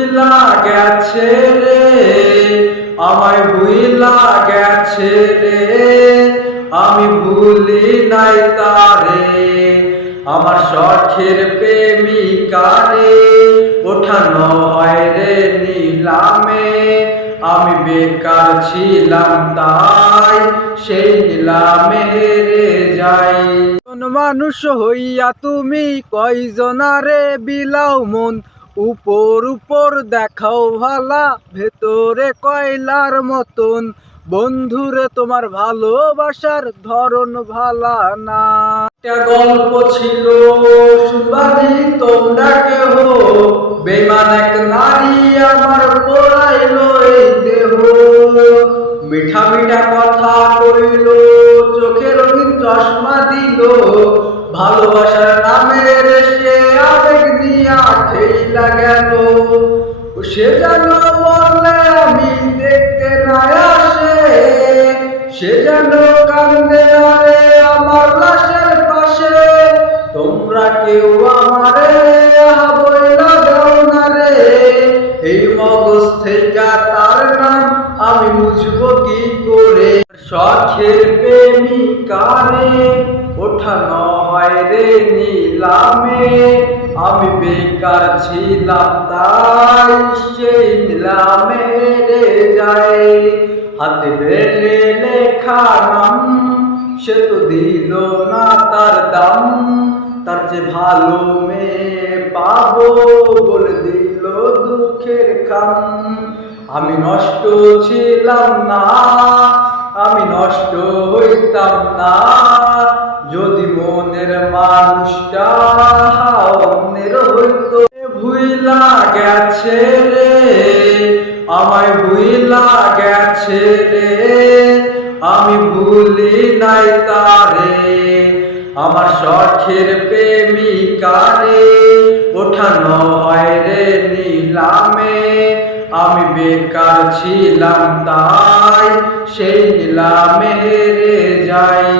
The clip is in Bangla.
ভুইলা গেছে রে, আমায় ভুইলা গেছে রে, আমি ভুলি নাই তারে। আমার শখের প্রেমিকা রে, ওঠানো হয় রে নিলামে। আমি বেকার ছিলাম তাই সেই নিলামে হেরে যাই। কোন মানুষ হইয়া তুমি কয়জনারে বিলাও মন, উপর উপর দেখাও ভালা, ভেতরে কয়লার মতন। বন্ধুরে তোমার ভালোবাসার ধরন ভালা না। একটা গল্প ছিল শুনবানি তোমরা কেহ, বেঈমান এক নারী আমার পোড়াইল এই দেহ। মিঠা মিঠা কথা কইল, চোখে রঙিন চশমা দিল, ভালোবাসার নামে সে আবেগ নিয়া ঠেইলা গেল। সে যেন বললে আমি দেখতে না আসে, সে যেন কান্দে আরে আমার লাশের পাশে। তোমরা কেউ আমারে বইলা দাও না রে, এই মগজ থেকে তার নাম আমি বুঝবো কি করে। শখের প্রেমিকা রে, ওঠানো হয় রে নিলামে। আমি বেকার ছিলাম তাই সেই নিলামে হেরে যাই। হাতে বেলে লেখা নাম, সে তো দিল না তার দাম। তার চেয়ে ভালো মেয়ে পাবো বলে দিল দুঃখের খাম। আমি নষ্ট ছিলাম না, আমি নষ্ট হইতাম না, যদি মনের মানুষটা অন্যের হইতো। ভুইলা গেছে রে, আমায় ভুইলা গেছে রে, আমি ভুলি নাই তারে। আমার শখের প্রেমিকা রে, ওঠানো হয় রে নিলামে। আমি বেকার ছিলাম তাই সেই নিলামে হেরে যাই।